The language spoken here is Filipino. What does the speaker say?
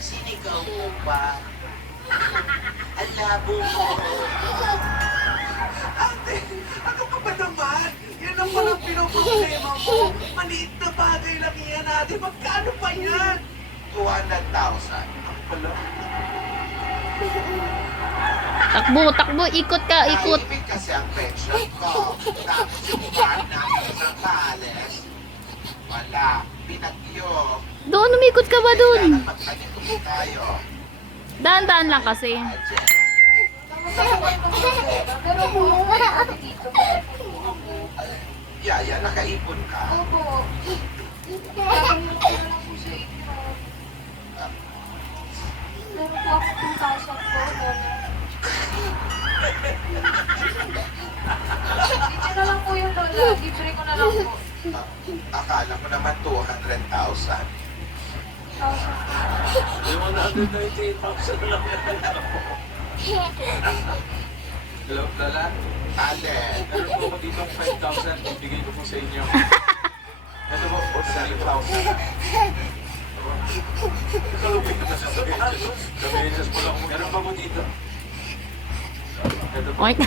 Sinigaw mo ba? Ang labo mo. Ate, ano ka ba naman? Yan ang palang pinoproblema mo. Maliit na bagay lang yan, ate. Magkano pa yan? 200,000. Ang pala. Takbo, takbo, ikot ka, ikot. Naipit kasi ang pension ko. Tapos yung card namin sa palace. Wala. Pinagyo. Doon, umikot ka ba doon? Kailangan magpanituloy tayo. Daan-daan lang kasi. Budget. Pero po, ako dito. Yaya, nakaipon ka. Opo. Gagawin ko na lang po sa inyo. Meron po ako 2,000 po. Libre na lang po yung lola. Libre ko na lang po. Akala ko naman 200,000. 1,000. Yung 198,000 na lang. Hello, Lala. Allen, Meron po ako dito 5,000. Ibigay ko po sa inyo. Ito po, 4,000. Kalupit na sa sabihin. Sabihin mo lang. Meron pa po dito. Ito po. Oink.